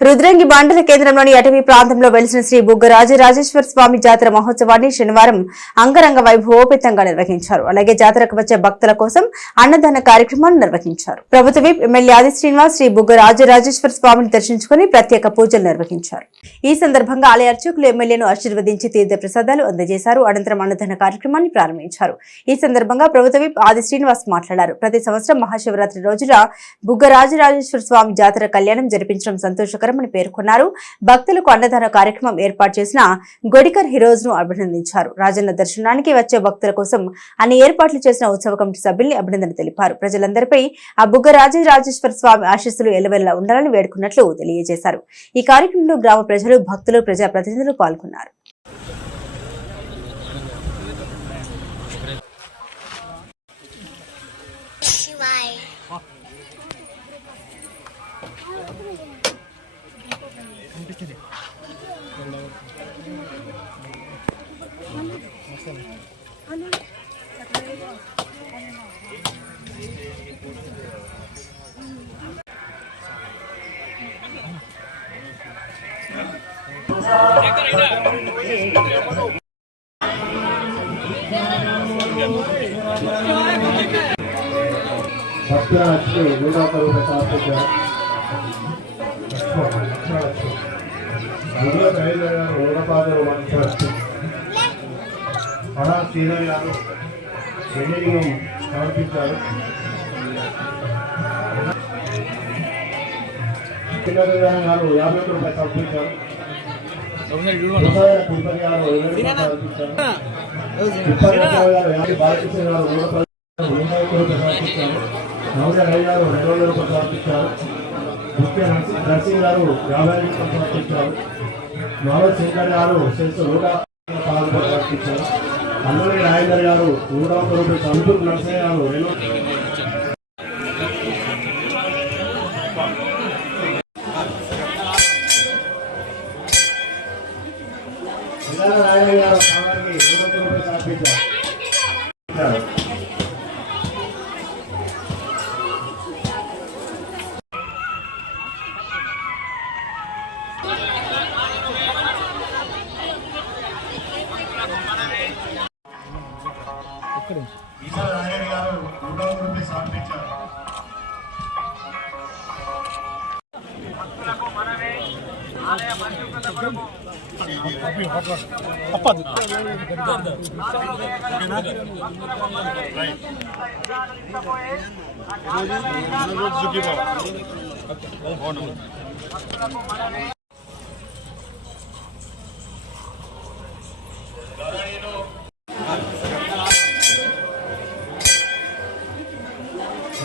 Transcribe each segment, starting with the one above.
రుద్రంగి మండల కేంద్రంలోని అటవీ ప్రాంతంలో వెలిసిన శ్రీ బుగ్గ రాజరాజేశ్వర స్వామి జాతర మహోత్సవాన్ని శనివారం అంగరంగ వైభవోపేతంగా నిర్వహించారు. అలాగే జాతరకు వచ్చే భక్తుల కోసం అన్నదాన కార్యక్రమాన్ని నిర్వహించారు. ప్రభుత్వ విప్ ఎమ్మెల్యే ఆది శ్రీనివాస్ శ్రీ బుగ్గ రాజరాజేశ్వర స్వామిని దర్శించుకుని ప్రత్యేక పూజలు నిర్వహించారు. ఈ సందర్భంగా ఆలయ అర్చకులు ఎమ్మెల్యేను ఆశీర్వదించి తీర్థ ప్రసాదాలు అందజేశారు. అనంతరం అన్నదాన కార్యక్రమాన్ని ప్రారంభించారు. ఈ సందర్భంగా ప్రభుత్వ విప్ ఆది శ్రీనివాస్ మాట్లాడారు. ప్రతి సంవత్సరం మహాశివరాత్రి రోజున బుగ్గ రాజరాజేశ్వర స్వామి జాతర కళ్యాణం జరిపించడం సంతోషకరమని పేర్కొన్నారు. భక్తులకు అన్నదాన కార్యక్రమం ఏర్పాటు చేసిన గొడికర్ హీరోస్ ను అభినందించారు. రాజన్న దర్శనానికి వచ్చే భక్తుల కోసం అన్ని ఏర్పాట్లు చేసిన ఉత్సవ కమిటీ సభ్యుల్ని అభినందన తెలిపారు. ప్రజలందరిపై ఆ బుగ్గ రాజరాజేశ్వర స్వామి ఆశీస్సులు ఎల్లవెల్లా ఉండాలని వేడుకున్నట్లు తెలియజేశారు. ఈ కార్యక్రమంలో గ్రామ ప్రజలు, భక్తులు, ప్రజాప్రతినిధులు పాల్గొన్నారు. సమర్పించారు. గారు 50 రూపాయలు సమర్పించారు. తిరుపతి గారు 20 రూపాయలు, బాలకృష్ణ గారు 100 రూపాయలు సమర్పించారు. నవజ రవి గారు 200 రూపాయలు సమర్పించారు. ముఖ్య నర్సింగ్ గారు 50 రూపాయలు సమర్పించారు. నవజ్ శంకర్ గారు 100 రూపాయలు సమర్పించారు. అల్లూరి రాజేందర్ గారు 100 రూపాయలు, సంతూర్ నర్సయ్య గారు 200. రాజయ్య గారు సామానికి 200 రూపాయలు సమర్పించారు. రాజయ్య గారు 100 రూపాయలు సమర్పించారు.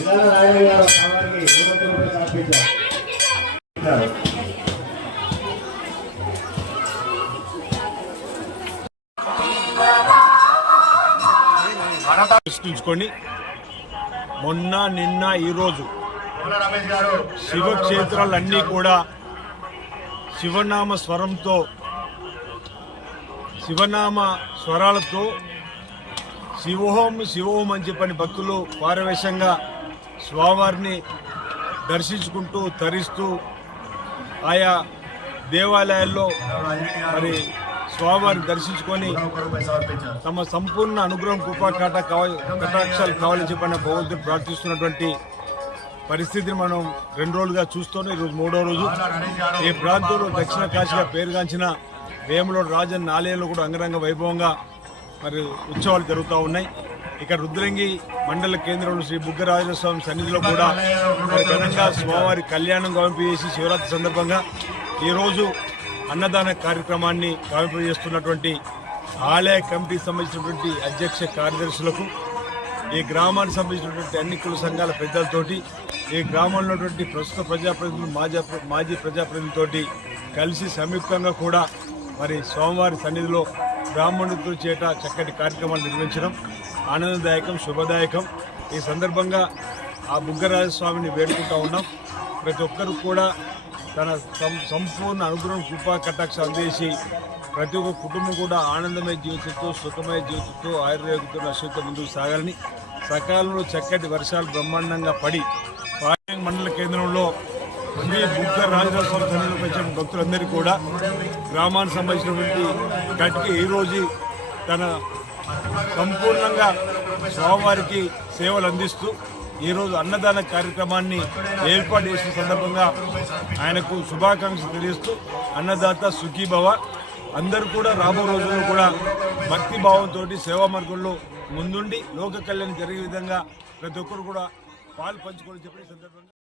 రాజయ్య గారు సామానికి 200 రూపాయలు సమర్పించారు. దృష్టించుకొని మొన్న నిన్న ఈరోజు శివక్షేత్రాలన్నీ కూడా శివనామ స్వరాలతో శివోహం శివోహం అని చెప్పని భక్తులు పారవేశంగా స్వామివారిని దర్శించుకుంటూ తరిస్తూ ఆయా దేవాలయాల్లో మరి స్వామివారిని దర్శించుకొని తమ సంపూర్ణ అనుగ్రహం కృపా కటాక్షాలు కావాలని చెప్పిన భగవంతుడు ప్రార్థిస్తున్నటువంటి పరిస్థితిని మనం 2 రోజులుగా చూస్తూనే ఈరోజు 3వ రోజు. ఈ ప్రాంతంలో దక్షిణ కాశీగా పేరుగాంచిన వేములవాడ రాజన్న ఆలయంలో కూడా అంగరంగ వైభవంగా మరి ఉత్సవాలు జరుగుతూ ఉన్నాయి. ఇక్కడ రుద్రంగి మండల కేంద్రంలో శ్రీ బుగ్గ రాజేశ్వర స్వామి సన్నిధిలో కూడా ఘనంగా స్వామివారి కళ్యాణం గావింపజేసి శివరాత్రి సందర్భంగా ఈరోజు అన్నదాన కార్యక్రమాన్ని గావింపజేస్తున్నటువంటి ఆలయ కమిటీకి సంబంధించినటువంటి అధ్యక్ష కార్యదర్శులకు, ఈ గ్రామానికి సంబంధించినటువంటి అన్ని కుల సంఘాల పెద్దలతోటి, ఈ గ్రామంలో ఉన్నటువంటి ప్రస్తుత ప్రజాప్రతినిధులు, మాజీ ప్రజాప్రతినిధులతోటి కలిసి సంయుక్తంగా కూడా మరి స్వామివారి సన్నిధిలో బ్రాహ్మణులతో చేట చక్కటి కార్యక్రమాలు నిర్వహించడం ఆనందదాయకం, శుభదాయకం. ఈ సందర్భంగా ఆ బుగ్గరాజస్వామిని వేడుకుంటూ ఉన్నాం. ప్రతి ఒక్కరు కూడా తన సంపూర్ణ అనుగ్రహం కృపా కటాక్ష అందేసి ప్రతి ఒక్క కుటుంబం కూడా ఆనందమయ జీవితంతో, సుఖమయ జీవితంతో, ఆయుర్వేదంతో నష్టంతో ముందుకు సాగాలని, సకాలంలో చక్కటి వర్షాలు బ్రహ్మాండంగా పడి మండల కేంద్రంలో శ్రీ బుగ్గ రాజరాజ స్వామి సన్నిధిలోకి వచ్చిన భక్తులందరికీ కూడా గ్రామానికి సంబంధించినటువంటి గట్కి ఈరోజు తన సంపూర్ణంగా స్వామివారికి సేవలు అందిస్తూ ఈరోజు అన్నదాన కార్యక్రమాన్ని ఏర్పాటు చేసిన సందర్భంగా ఆయనకు శుభాకాంక్షలు తెలియజేస్తూ అన్నదాత సుఖీభవ అందరూ కూడా రాబో రోజుల్లో కూడా భక్తి భావంతో సేవా మార్గంలో ముందుండి లోక కళ్యాణం జరిగే విధంగా ప్రతి ఒక్కరు కూడా పాలు పంచుకోవాలని చెప్పిన సందర్భంగా